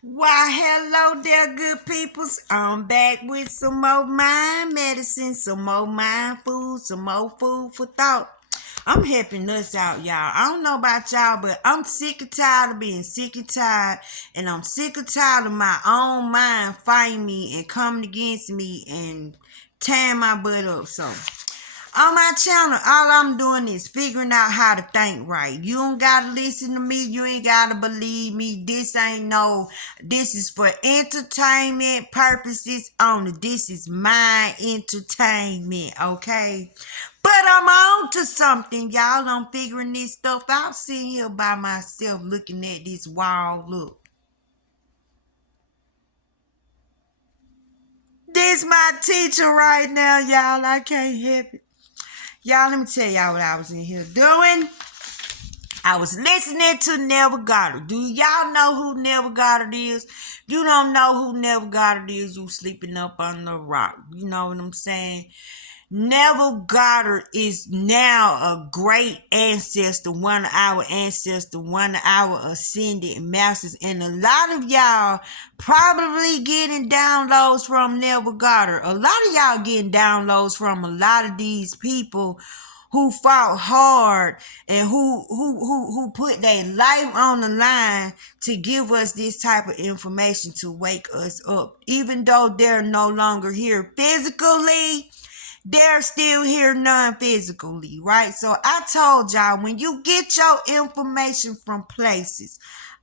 Why, hello there, good peoples. I'm back with some more mind medicine, some more mind food, some more food for thought. I'm helping us out, y'all. I don't know about y'all, but I'm sick and tired of being sick and tired. And I'm sick and tired of my own mind fighting me and coming against me and tearing my butt up. So, on my channel, all I'm doing is figuring out how to think right. You don't gotta listen to me. You ain't gotta believe me. This is for entertainment purposes only. This is my entertainment, okay? But I'm on to something, y'all. I'm figuring this stuff out. Sitting here by myself looking at this wall. Look. This my teacher right now, y'all. I can't help it. Y'all, let me tell y'all what I was in here doing. I was listening to Neville Goddard. Do y'all know who Neville Goddard is? You don't know who Neville Goddard is, you sleeping up on the rock. You know what I'm saying? Neville Goddard is now a great ancestor, one of our ancestors, one of our ascended masters. And a lot of y'all probably getting downloads from Neville Goddard. A lot of y'all getting downloads from a lot of these people who fought hard and who put their life on the line to give us this type of information to wake us up. Even though they're no longer here physically, they're still here non-physically, right? So I told y'all, when you get your information from places,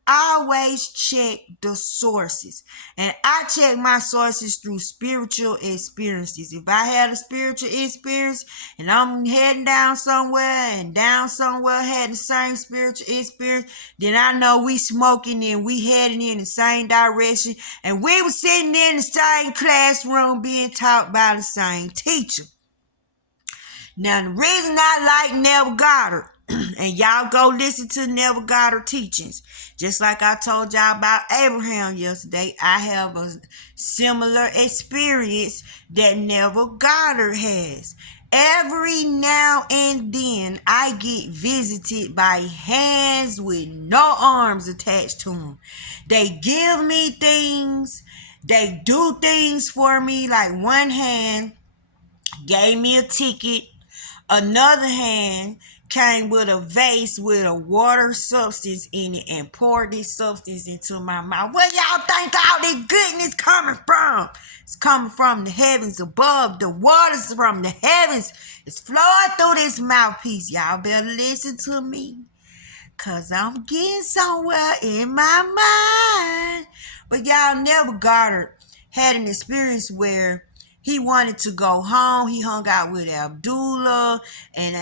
always check the sources. And I check my sources through spiritual experiences. If I had a spiritual experience and I'm heading down somewhere and down somewhere had the same spiritual experience, then I know we smoking and we heading in the same direction, and we were sitting in the same classroom being taught by the same teacher. Now, the reason I like Neville Goddard, and y'all go listen to Neville Goddard teachings, just like I told y'all about Abraham yesterday, I have a similar experience that Neville Goddard has. Every now and then, I get visited by hands with no arms attached to them. They give me things, they do things for me, like one hand gave me a ticket. Another hand came with a vase with a water substance in it and poured this substance into my mouth. Where y'all think all this goodness coming from? It's coming from the heavens above. The waters from the heavens is flowing through this mouthpiece. Y'all better listen to me, cause I'm getting somewhere in my mind. But y'all, Neville Goddard had an experience where he wanted to go home. He hung out with Abdullah, and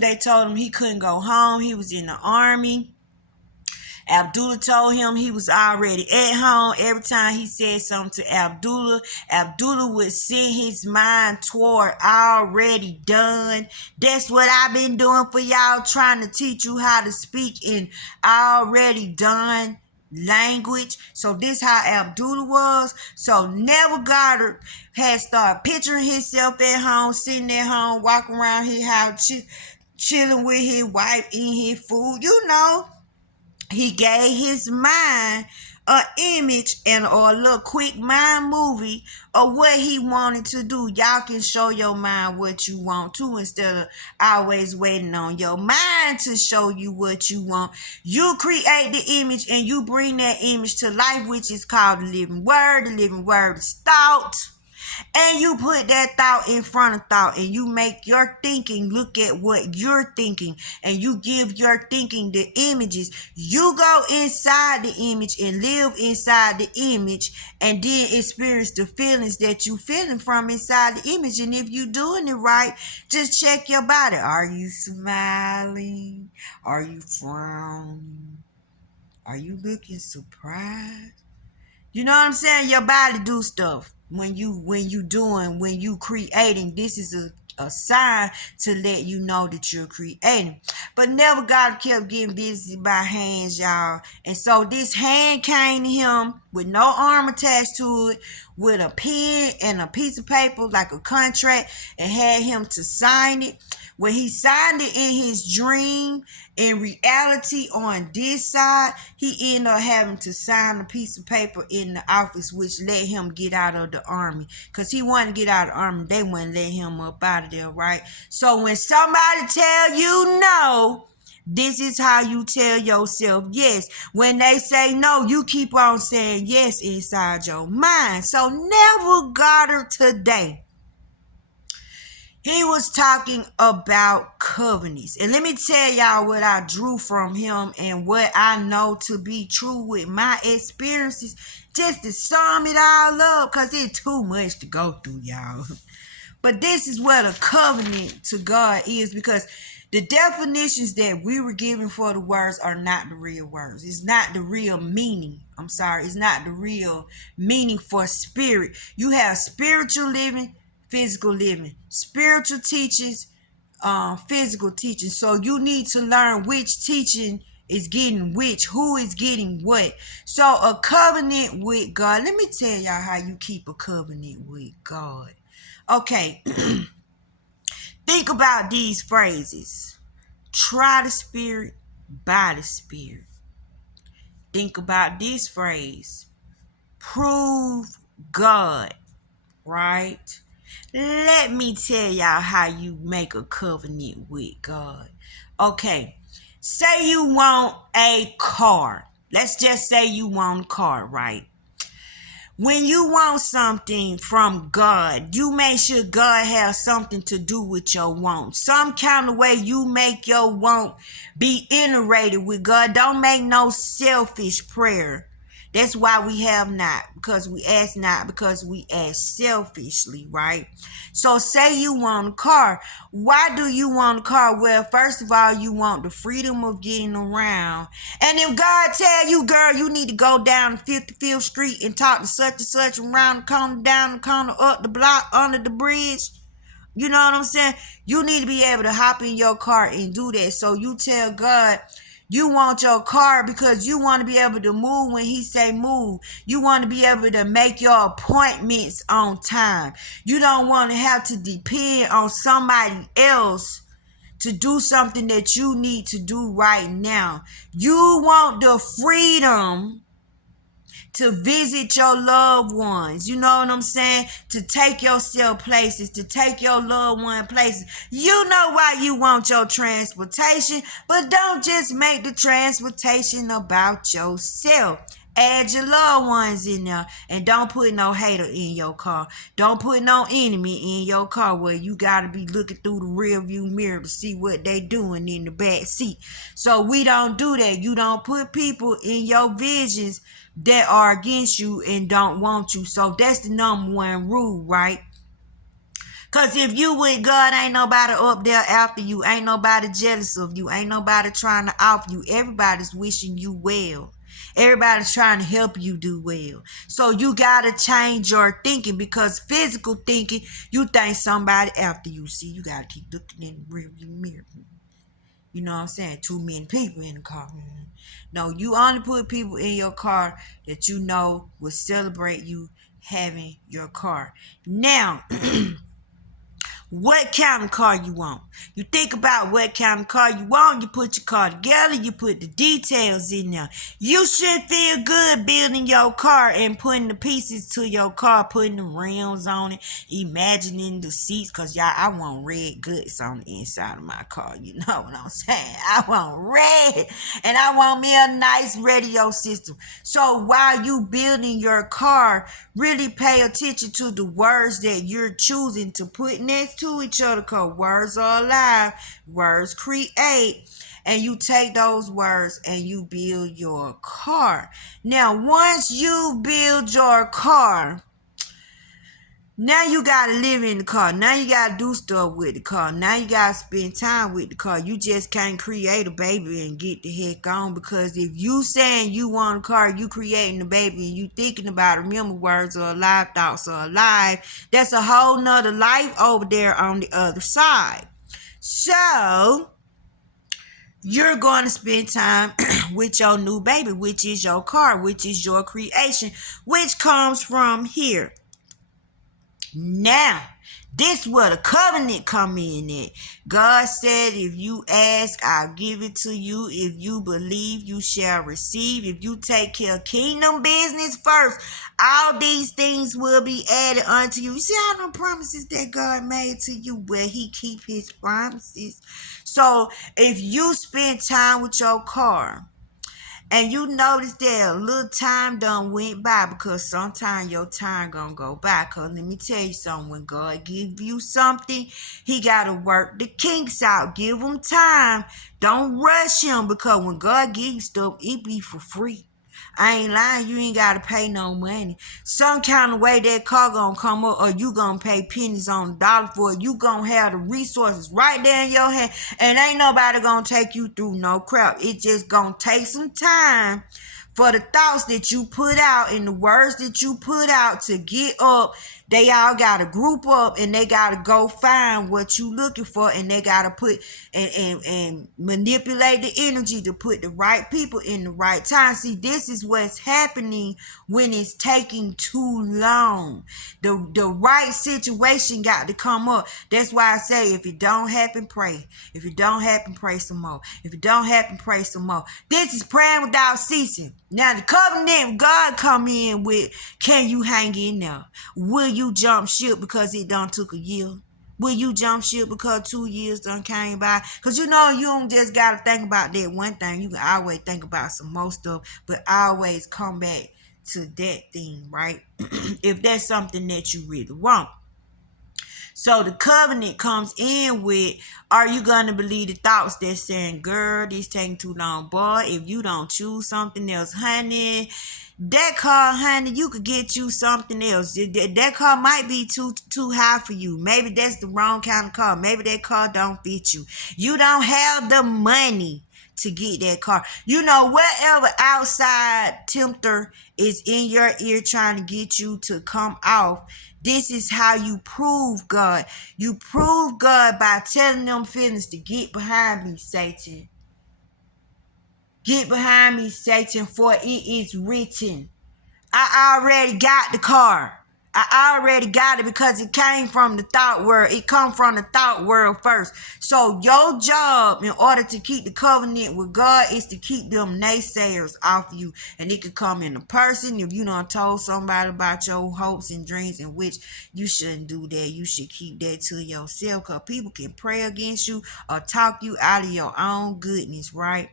they told him he couldn't go home. He was in the army. Abdullah told him he was already at home. Every time he said something to Abdullah, Abdullah would send his mind toward already done. That's what I've been doing for y'all, trying to teach you how to speak in already done language. So this how Abdullah was. So Neville Goddard had started picturing himself at home, sitting at home, walking around his house, chilling with his wife, eating his food. You know, he gave his mind a image and or a little quick mind movie of what he wanted to do. Y'all can show your mind what you want to instead of always waiting on your mind to show you what you want. You create the image and you bring that image to life, which is called the living word. The living word is thought. And you put that thought in front of thought, and you make your thinking look at what you're thinking, and you give your thinking the images. You go inside the image and live inside the image, and then experience the feelings that you feeling from inside the image. And if you doing it right, just check your body. Are you smiling? Are you frowning? Are you looking surprised? You know what I'm saying? Your body do stuff when you creating. This is a sign to let you know that you're creating. But Neville Goddard kept getting busy by hands, y'all. And so this hand came to him with no arm attached to it, with a pen and a piece of paper like a contract, and had him to sign it. when he signed it in his dream, in reality on this side, he ended up having to sign a piece of paper in the office, which let him get out of the army. Because he wanted to get out of the army, they wouldn't let him up out of there, right? So when somebody tell you no, this is how you tell yourself yes. When they say no, you keep on saying yes inside your mind. So Neville Goddard today, he was talking about covenants. And let me tell y'all what I drew from him and what I know to be true with my experiences, just to sum it all up, because it's too much to go through, y'all. But this is what a covenant to God is, because the definitions that we were given for the words are not the real words. It's not the real meaning. It's not the real meaning for spirit. You have spiritual living, physical living, spiritual teachings, physical teaching. So you need to learn which teaching is getting which, who is getting what. So a covenant with God. Let me tell y'all how you keep a covenant with God. Okay. Think about these phrases. Try the spirit, by the spirit. Think about this phrase. Prove God, right? Let me tell y'all how you make a covenant with God. Okay, say you want a car. Let's just say you want a car, right? When you want something from God, you make sure God has something to do with your want. Some kind of way you make your want be integrated with God. Don't make no selfish prayer. That's why we have not, because we ask not, because we ask selfishly, right? So say you want a car. Why do you want a car? Well, first of all, you want the freedom of getting around. And if God tell you, girl, you need to go down 55th Street and talk to such and such, around the corner, down the corner, up the block, under the bridge, you know what I'm saying? You need to be able to hop in your car and do that. So you tell God, you want your car because you want to be able to move when he say move. You want to be able to make your appointments on time. You don't want to have to depend on somebody else to do something that you need to do right now. You want the freedom to visit your loved ones. You know what I'm saying? To take yourself places, to take your loved one places. You know why you want your transportation, but don't just make the transportation about yourself. Add your loved ones in there, and don't put no hater in your car. Don't put no enemy in your car where you got to be looking through the rear view mirror to see what they doing in the back seat. So we don't do that. You don't put people in your visions that are against you and don't want you. So that's the number one rule, right? Because if you with God, ain't nobody up there after you. Ain't nobody jealous of you. Ain't nobody trying to off you. Everybody's wishing you well. Everybody's trying to help you do well. So you got to change your thinking, because physical thinking, you think somebody after you. See, you got to keep looking in the rearview mirror. You know what I'm saying? Too many people in the car. No, you only put people in your car that you know will celebrate you having your car. Now, what kind of car you want? You think about what kind of car you want. You put your car together. You put the details in there. You should feel good building your car and putting the pieces to your car, putting the rims on it, imagining the seats. Because, y'all, I want red guts on the inside of my car. You know what I'm saying? I want red. And I want me a nice radio system. So while you building your car, really pay attention to the words that you're choosing to put next to each other, because words are alive, words create, and you take those words and you build your car. Now, once you build your car, now you got to live in the car. Now you got to do stuff with the car. Now you got to spend time with the car. You just can't create a baby and get the heck on, because if you saying you want a car, you creating a baby, and you thinking about it, remember, words are alive, thoughts are alive. That's a whole nother life over there on the other side. So you're going to spend time with your new baby, which is your car, which is your creation, which comes from here. Now, This where the covenant come in at. God said, if you ask, I'll give it to you. If you believe, you shall receive. If you take care of kingdom business first, all these things will be added unto you. You see all the promises that God made to you, where he keep his promises. So if you spend time with your car, and you notice that a little time done went by, because sometimes your time gonna go by. Cause let me tell you something, when God give you something, he gotta work the kinks out. Give him time. Don't rush him, because when God give you stuff, it be for free. I ain't lying, you ain't gotta pay no money. Some kind of way that car gonna come up, or you gonna pay pennies on the dollar for it. You gonna have the resources right there in your hand, and ain't nobody gonna take you through no crap. It just gonna take some time for the thoughts that you put out and the words that you put out to get up. They all gotta group up, and they gotta go find what you looking for, and they gotta put and manipulate the energy to put the right people in the right time. See, this is what's happening when it's taking too long. The right situation got to come up. That's why I say, if it don't happen, pray. If it don't happen, pray some more. If it don't happen, pray some more. This is praying without ceasing. Now the covenant God come in with, can you hang in there? Will you jump ship because it done took a year? Will you jump ship because 2 years done came by? Because you don't just got to think about that one thing. You can always think about some more stuff, but always come back to that thing, right? If that's something that you really want. So the covenant comes in with, are you going to believe the thoughts that's saying, girl, this taking too long, boy? If you don't choose something else, honey, that car, honey, you could get you something else. That car might be too high for you. Maybe that's the wrong kind of car. Maybe that car don't fit you. You don't have the money to get that car. Whatever outside tempter is in your ear trying to get you to come off, this is how you prove God. You prove God by telling them feelings to get behind me, Satan. Get behind me, Satan, for it is written. I already got the car. I already got it, because it came from the thought world. It come from the thought world first. So your job, in order to keep the covenant with God, is to keep them naysayers off you. And it could come in a person. If you done told somebody about your hopes and dreams, in which you shouldn't do that. You should keep that to yourself, because people can pray against you or talk you out of your own goodness, right?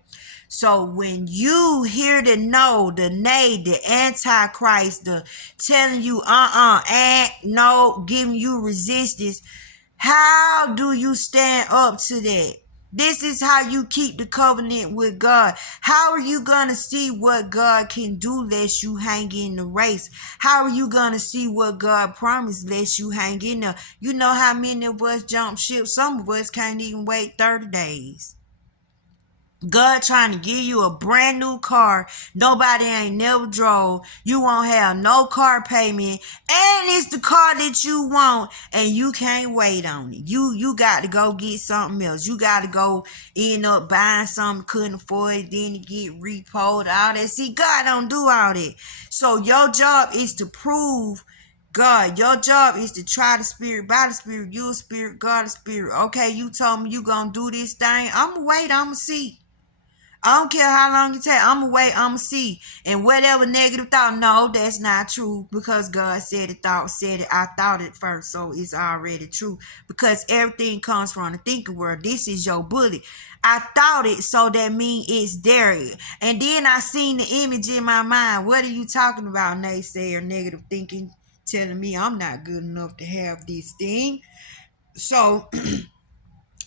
So when you hear the no, the nay, the antichrist, the telling you and no, giving you resistance, how do you stand up to that? This is how you keep the covenant with God. How are you going to see what God can do lest you hang in the race? How are you going to see what God promised lest you hang in there? You know how many of us jump ship? Some of us can't even wait 30 days. God trying to give you a brand new car nobody ain't never drove. You won't have no car payment, and it's the car that you want, and you can't wait on it. You got to go get something else. You got to go end up buying something couldn't afford it, then to get repoed, all that. See, God don't do all that. So your job is to prove God. Your job is to try the spirit by the spirit. You a spirit, God a spirit. Okay, you told me you gonna do this thing. I'ma wait, I'ma see. I don't care how long it takes. I'm going to wait. I'm going to see. And whatever negative thought, no, that's not true, because God said it, thought said it. I thought it first, so it's already true, because everything comes from the thinking world. This is your bullet. I thought it, so that means it's there. And then I seen the image in my mind. What are you talking about, naysayer, negative thinking, telling me I'm not good enough to have this thing? So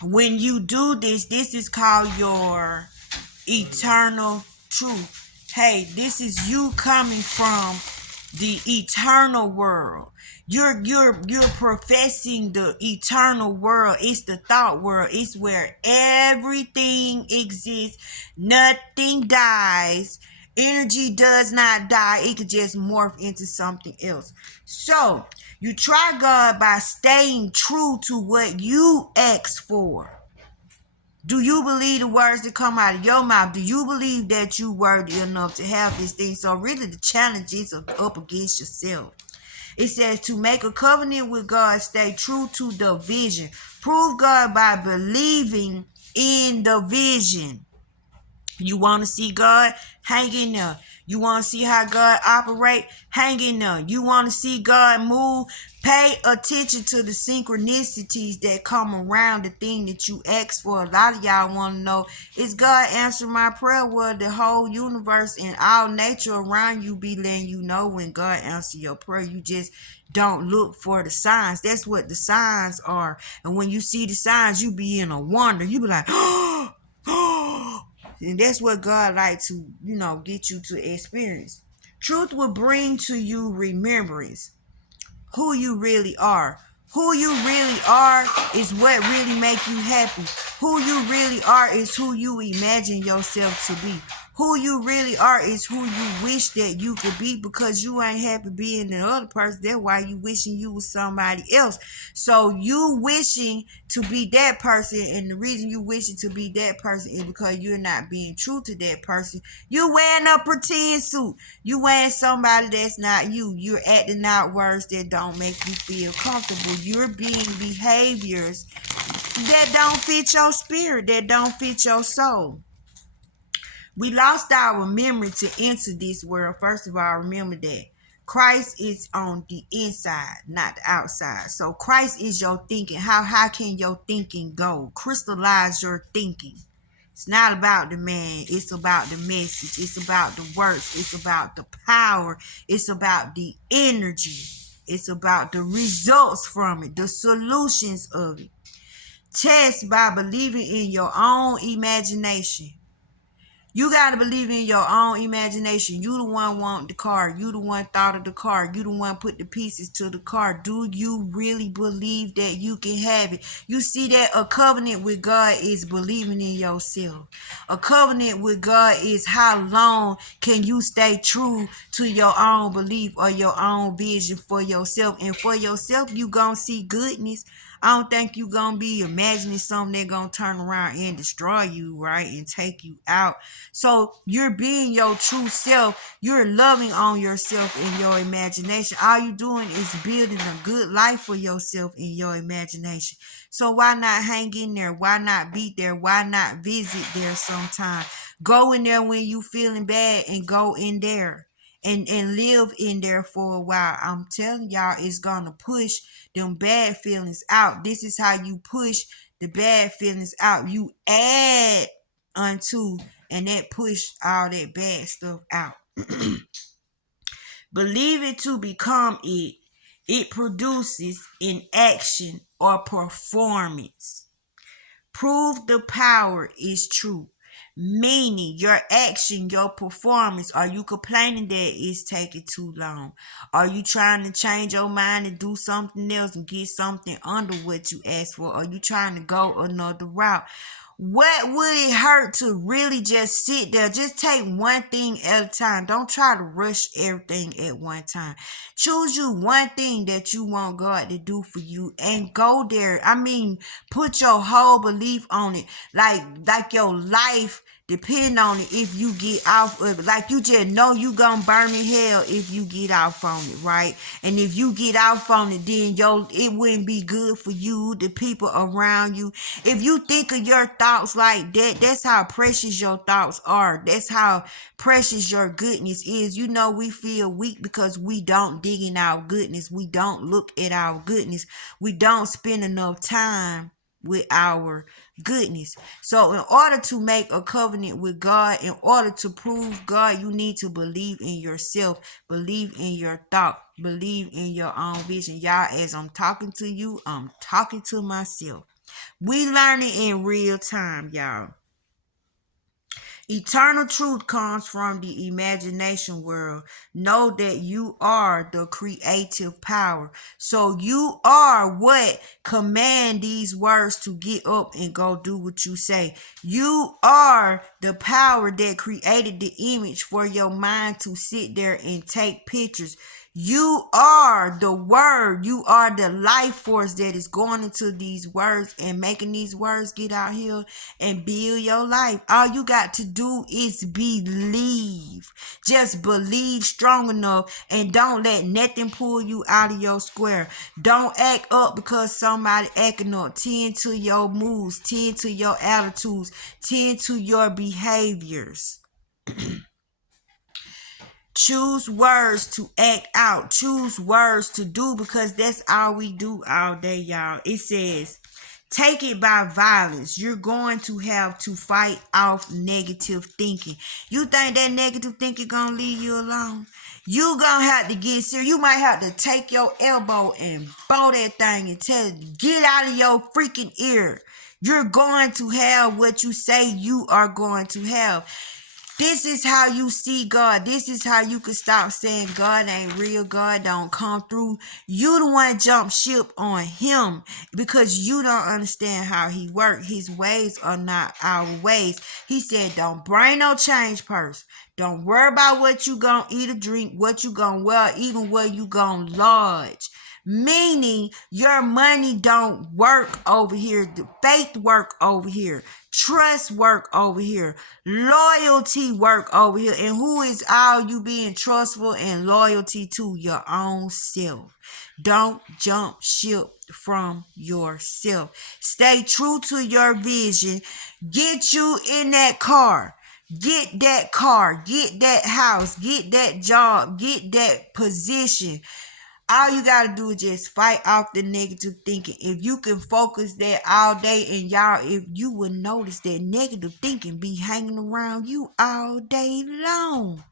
when you do this, this is called your eternal truth. Hey, this is you coming from the eternal world. You're professing the eternal world. It's the thought world. It's where everything exists. Nothing dies. Energy does not die. It could just morph into something else. So you try God by staying true to what you asked for. Do you believe the words that come out of your mouth? Do you believe that you worthy enough to have this thing? So really the challenge is up against yourself. It says to make a covenant with God, stay true to the vision. Prove God by believing in the vision. You want to see God? Hang in there. You want to see how God operate? Hang in there. You want to see God move? Pay attention to the synchronicities that come around the thing that you ask for. A lot of y'all want to know, is God answering my prayer? Well, the whole universe and all nature around you be letting you know when God answers your prayer. You just don't look for the signs. That's what the signs are. And when you see the signs, you be in a wonder. You be like, oh, and that's what God like to, get you to experience. Truth will bring to you remembrance who you really are. Who you really are is what really make you happy. Who you really are is who you imagine yourself to be. Who you really are is who you wish that you could be, because you ain't happy being the other person. That's why you wishing you was somebody else. So you wishing to be that person, and the reason you wishing to be that person is because you're not being true to that person. You wearing a pretend suit. You wearing somebody that's not you. You're acting out words that don't make you feel comfortable. You're being behaviors that don't fit your spirit, that don't fit your soul. We lost our memory to enter this world. First of all, remember that Christ is on the inside, not the outside. So Christ is your thinking. How high can your thinking go? Crystallize your thinking. It's not about the man. It's about the message. It's about the works. It's about the power. It's about the energy. It's about the results from it, the solutions of it. Test by believing in your own imagination. You got to believe in your own imagination. You the one want the car. You the one thought of the car. You the one put the pieces to the car. Do you really believe that you can have it? You see that a covenant with God is believing in yourself. A covenant with God is how long can you stay true to your own belief or your own vision for yourself. And for yourself, you gonna see goodness. I don't think you gonna be imagining something that's gonna turn around and destroy you, right? And take you out. So you're being your true self. You're loving on yourself in your imagination. All you doing is building a good life for yourself in your imagination. So why not hang in there? Why not be there? Why not visit there sometime? Go in there when you feeling bad and go in there. And live in there for a while. I'm telling y'all, it's gonna push them bad feelings out. This is how you push the bad feelings out. You add unto, and that push all that bad stuff out. Believe it to become it. It produces in action or performance. Prove the power is true. Meaning your action, your performance. Are you complaining that it's taking too long? Are you trying to change your mind and do something else and get something under what you asked for? Are you trying to go another route? What would it hurt to really just sit there? Just take one thing at a time. Don't try to rush everything at one time. Choose you one thing that you want God to do for you and go there. I mean, put your whole belief on it. Like your life depend on it if you get off of it. Like you just know you gonna burn in hell if you get off on it, right? And if you get off on it, then it wouldn't be good for you, the people around you. If you think of your thoughts like that, that's how precious your thoughts are. That's how precious your goodness is. You know, we feel weak because we don't dig in our goodness. We don't look at our goodness. We don't spend enough time with our goodness. So in order to make a covenant with God, in order to prove God, you need to believe in yourself, believe in your thought, believe in your own vision. Y'all, as I'm talking to you, I'm talking to myself. We learning in real time, y'all. Eternal truth comes from the imagination world. Know that you are the creative power. So you are what command these words to get up and go do what you say. You are the power that created the image for your mind to sit there and take pictures. You are the word. You are the life force that is going into these words and making these words get out here and build your life. All you got to do is believe. Just believe strong enough and don't let nothing pull you out of your square. Don't act up because somebody acting up. Tend to your moves. Tend to your attitudes. Tend to your behaviors. Choose words to act out. Choose words to do, because that's all we do all day, y'all. It says, take it by violence. You're going to have to fight off negative thinking. You think that negative thinking gonna leave you alone? You gonna have to get serious. You might have to take your elbow and bow that thing and tell it, get out of your freaking ear. You're going to have what you say you are going to have. This is how you see God. This is how you can stop saying God ain't real. God don't come through. You the one jump ship on him because you don't understand how he works. His ways are not our ways. He said, don't bring no change purse. Don't worry about what you gonna eat or drink, what you gonna wear, even where you gonna lodge. Meaning your money don't work over here. The faith work over here. Trust work over here. Loyalty work over here. And who is all you being trustful and loyalty to? Your own self. Don't jump ship from yourself. Stay true to your vision. Get you in that car. Get that car. Get that house. Get that job. Get that position. All you gotta do is just fight off the negative thinking. If you can focus that all day, and y'all, if you will notice that negative thinking be hanging around you all day long.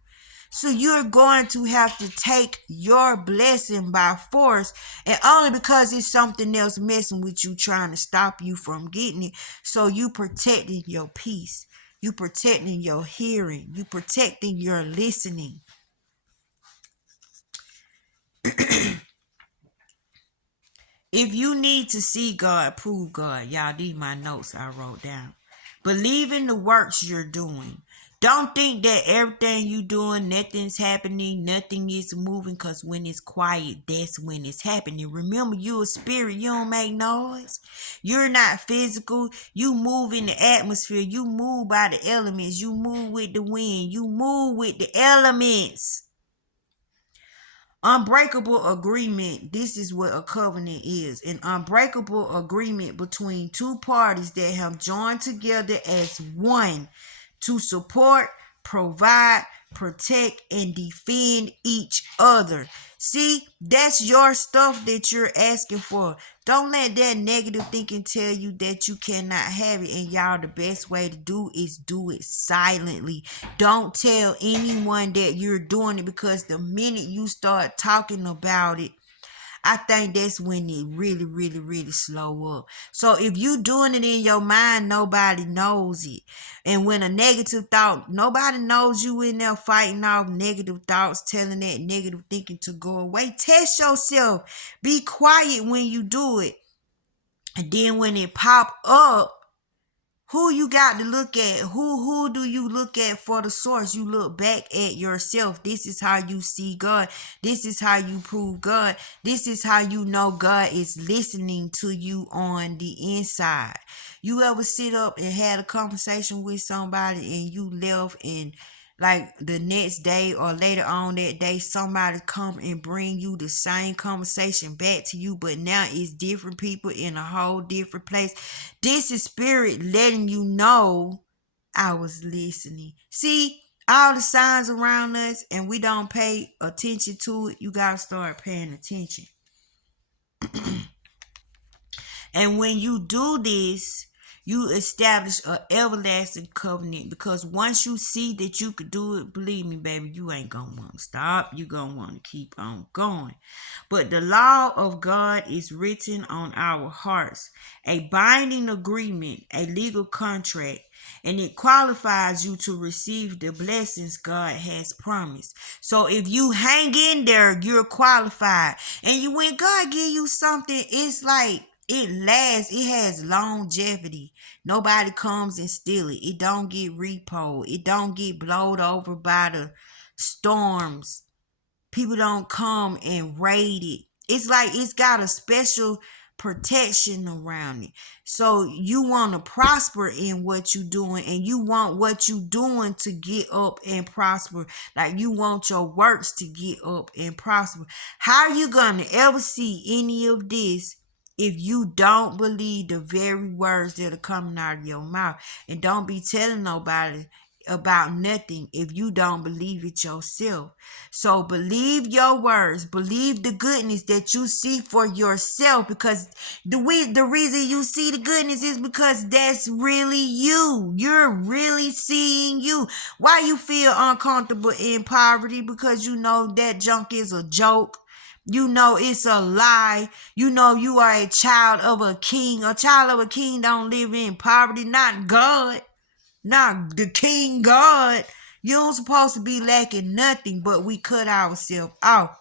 So you're going to have to take your blessing by force, and only because it's something else messing with you, trying to stop you from getting it. So you protecting your peace. You protecting your hearing. You protecting your listening. If you need to see God, prove God. Y'all, these my notes I wrote down. Believe in the works you're doing. Don't think that everything you doing, nothing's happening, nothing is moving, because when it's quiet, that's when it's happening. Remember, you're a spirit. You don't make noise. You're not physical. You move in the atmosphere. You move by the elements. You move with the wind. You move with the elements. Unbreakable agreement. This is what a covenant is. An unbreakable agreement between two parties that have joined together as one to support, provide, protect, and defend each other. See, that's your stuff that you're asking for. Don't let that negative thinking tell you that you cannot have it. And y'all, the best way to do is do it silently. Don't tell anyone that you're doing it, because the minute you start talking about it, I think that's when it really, really, really slow up. So if you doing it in your mind, nobody knows it. And when a negative thought, nobody knows you in there fighting off negative thoughts, telling that negative thinking to go away. Test yourself. Be quiet when you do it. And then when it pop up, who you got to look at? Who do you look at for the source? You look back at yourself. This is how you see God. This is how you prove God. This is how you know God is listening to you on the inside. You ever sit up and had a conversation with somebody and you left, and like the next day or later on that day, somebody come and bring you the same conversation back to you, but now it's different people in a whole different place. This is spirit letting you know I was listening. See, all the signs around us and we don't pay attention to it. You got to start paying attention. And when you do this, you establish an everlasting covenant, because once you see that you could do it, believe me, baby, you ain't going to want to stop. You're going to want to keep on going. But the law of God is written on our hearts, a binding agreement, a legal contract, and it qualifies you to receive the blessings God has promised. So if you hang in there, you're qualified. And when God give you something, it's like, it lasts. It has longevity. Nobody comes and steal it. It don't get repoed. It don't get blowed over by the storms. People don't come and raid it. It's like it's got a special protection around it. So you want to prosper in what you doing, and you want what you doing to get up and prosper. Like you want your works to get up and prosper. How are you gonna ever see any of this if you don't believe the very words that are coming out of your mouth? And don't be telling nobody about nothing if you don't believe it yourself. So believe your words, believe the goodness that you see for yourself, because the reason you see the goodness is because that's really you. You're really seeing you. Why you feel uncomfortable in poverty? Because you know that junk is a joke. You know it's a lie. You know you are a child of a king. A child of a king don't live in poverty, not God. Not the King God. You don't supposed to be lacking nothing, but we cut ourselves off.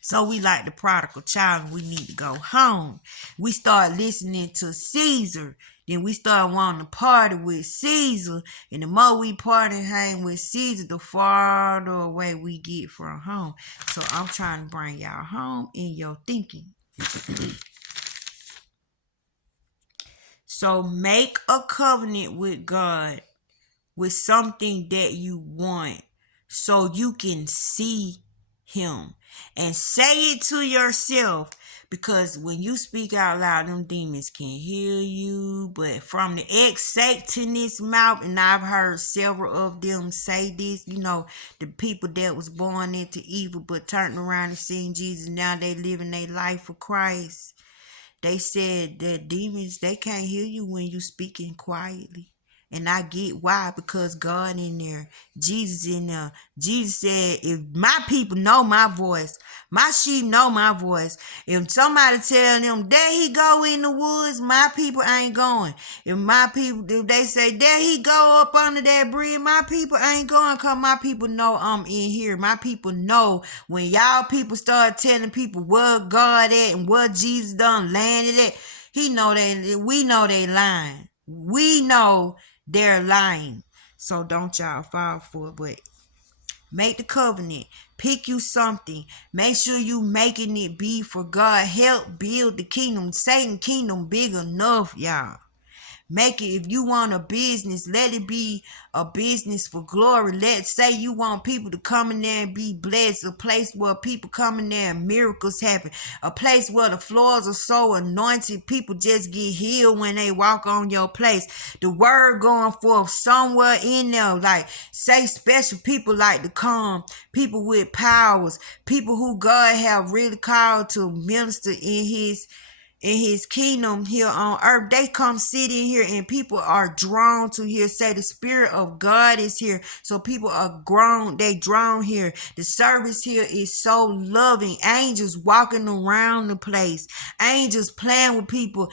So we like the prodigal child, and we need to go home. We start listening to Caesar. Then we start wanting to party with Caesar. And the more we party and hang with Caesar, the farther away we get from home. So I'm trying to bring y'all home in your thinking. So make a covenant with God with something that you want so you can see him, and say it to yourself, because when you speak out loud, them demons can hear you. But from the ex-Satanist mouth, and I've heard several of them say this, the people that was born into evil but turned around and seen Jesus, now they living their life for Christ. They said that demons, they can't hear you when you speaking quietly. And I get why, because God in there, Jesus in there. Jesus said, if my people know my voice, my sheep know my voice. If somebody tell them, there he go in the woods, my people ain't going. If they say, there he go up under that bridge, my people ain't going, because my people know I'm in here. My people know when y'all people start telling people where God at and where Jesus done landed at, we know they lying. We know they're lying. So don't y'all fall for it. But make the covenant. Pick you something. Make sure you making it be for God. Help build the kingdom. Satan kingdom big enough, y'all. Make it, if you want a business, let it be a business for glory. Let's say you want people to come in there and be blessed. A place where people come in there and miracles happen. A place where the floors are so anointed, people just get healed when they walk on your place. The word going forth somewhere in there. Like, say special people like to come. People with powers. People who God have really called to minister in his kingdom here on earth. They come sit in here, and people are drawn to here. Say the spirit of God is here, so people are drawn here. The service here is so loving. Angels walking around the place, angels playing with people,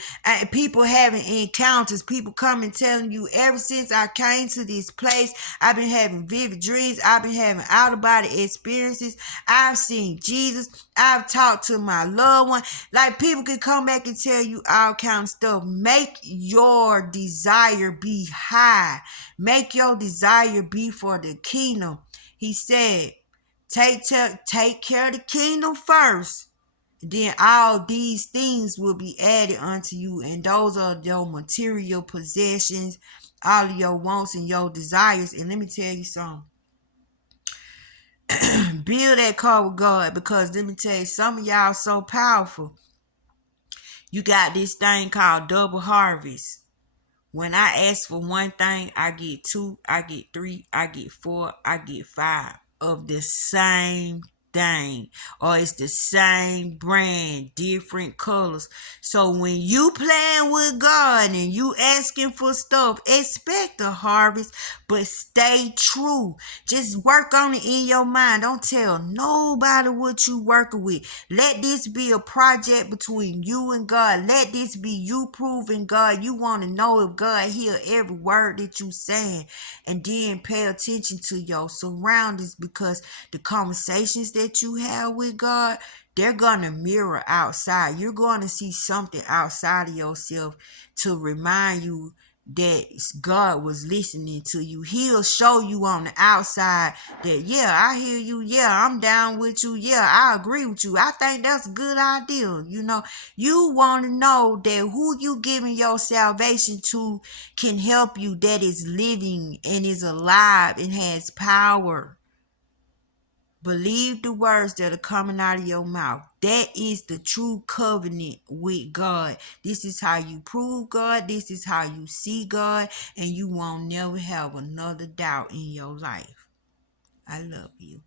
people having encounters, people coming telling you, ever since I came to this place, I've been having vivid dreams, I've been having out-of-body experiences, I've seen Jesus, I've talked to my loved one. Like, people can come back and tell you all kind of stuff. Make your desire be high. Make your desire be for the kingdom. He said, take care of the kingdom first. Then all these things will be added unto you. And those are your material possessions, all of your wants and your desires. And let me tell you something. Build that car with God, because let me tell you, some of y'all so powerful. You got this thing called double harvest. When I ask for one thing, I get 2, I get 3, I get 4, I get 5 of the same thing, or it's the same brand, different colors. So when you playing with God and you asking for stuff, expect a harvest, but stay true. Just work on it in your mind. Don't tell nobody what you working with. Let this be a project between you and God. Let this be you proving God. You want to know if God hear every word that you saying, and then pay attention to your surroundings, because the conversations that you have with God, they're going to mirror outside. You're going to see something outside of yourself to remind you that God was listening to you. He'll show you on the outside that, yeah, I hear you. Yeah, I'm down with you. Yeah, I agree with you. I think that's a good idea. You want to know that who you giving your salvation to can help you, that is living and is alive and has power. Believe the words that are coming out of your mouth. That is the true covenant with God. This is how you prove God. This is how you see God. And you won't never have another doubt in your life. I love you.